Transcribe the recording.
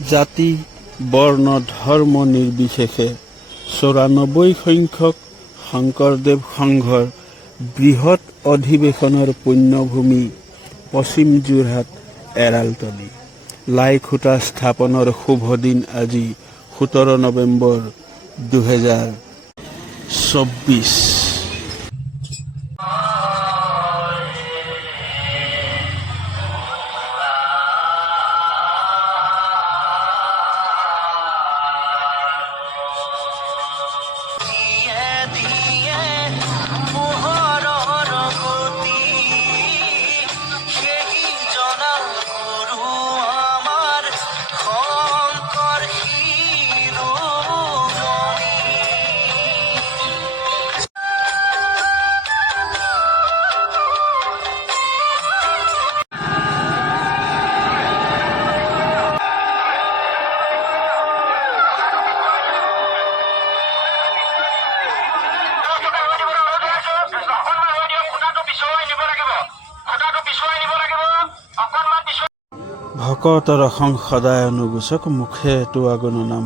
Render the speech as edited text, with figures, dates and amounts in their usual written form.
জাতি বৰ্ণ ধৰ্ম নিৰ্বিশেষে ৯৪ সংখ্যক শংকৰদেৱ সংঘৰ বৃহৎ অধিৱেশনৰ পুণ্যভূমি পশ্চিম যোৰহাট এৰালতলী। লাই খুঁটা স্থাপনৰ শুভ দিন আজি ১৭ নৱেম্বৰ ২০২৪। ভকতৰ সং সদায় অনুগোচক মুখে তোৱাগণ নাম